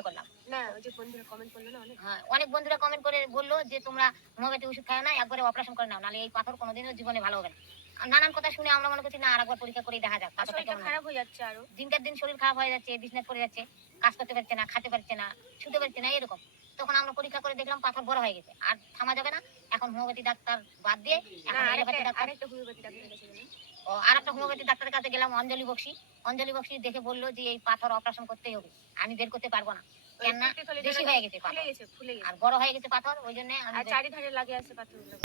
চেষ্টা করলাম না ওই যে বন্ধুরা কমেন্ট করল না অনেক? হ্যাঁ অনেক বন্ধুরা কমেন্ট করে বলল যে তোমরা হোমিওপ্যাথি ওষুধ খাও না একবারে অপারেশন করে নাও নাহলে এই পাথর কোনোদিনও জীবনে ভালো হবে না। নানান কথা শুনে আমরা মনে করছি না আর একবার পরীক্ষা করেই দেখা যাক পাথরটা কেমন খারাপ হয়ে যাচ্ছে আরও। দিনকার দিন শরীর খারাপ হয়ে যাচ্ছে বিছনায় পড়ে যাচ্ছে কাজ করতে পারছে না খেতে পারছে না শুতে পারছে না এরকম। তখন আমরা পরীক্ষা করে দেখলাম পাথর বড় হয়ে গেছে আর থামা যাবে না। এখন হোমিওপ্যাথি ডাক্তার বাদ দিয়ে এখন আরেকটা হোমিওপ্যাথি ডাক্তার আর একটা হোমিওপ্যাথি ডাক্তারের কাছে গেলাম অঞ্জলি বক্সি। অঞ্জলি বক্সি দেখে বলল যে এই পাথর অপারেশন করতেই হবে। আমি বের করতে পারব না। কেননা বেশি হয়ে গেছে পাথর। আর বড় হয়ে গেছে পাথর ওই জন্য চারিধারে লাগে আছে পাথরগুলো।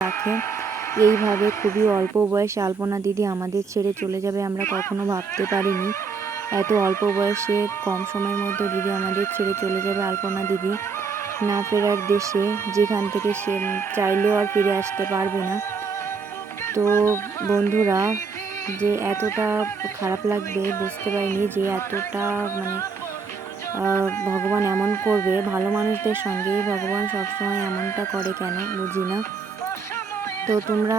রাখে এইভাবে খুবই অল্প বয়সে আলপনা দিদি আমাদের ছেড়ে চলে যাবে আমরা কখনো ভাবতে পারিনি। এত অল্প বয়সে কম সময়ের মধ্যে দিদি আমাদের ছেড়ে চলে যাবে আলপনা দিদি। না ফেরার দেশে, যেখান থেকে সে চাইলেও আর ফিরে আসতে পারবে না। তো বন্ধুরা, যে এতটা খারাপ লাগবে বুঝতে পারিনি যে এতটা মানে ভগবান এমন করবে, ভালো মানুষদের সঙ্গেই ভগবান সবসময় এমনটা করে কেন বুঝি না তো তোমরা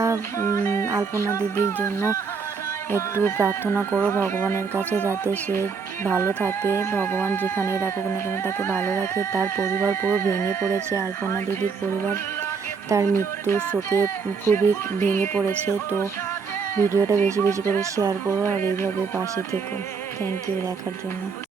আলপনা দিদির জন্য একটু প্রার্থনা করো ভগবানের কাছে যাতে সে ভালো থাকে। ভগবান যেখানে রাখুক না কেন তাকে ভালো রাখে। তার পরিবার পুরো ভেঙে পড়েছে, আলপনা দিদির পরিবার। তার মৃত্যুর শোকে খুবই ভেঙে পড়েছে। তো ভিডিওটা বেশি বেশি করে শেয়ার করো আর এইভাবে পাশে থেকো। থ্যাংক ইউ দেখার জন্য।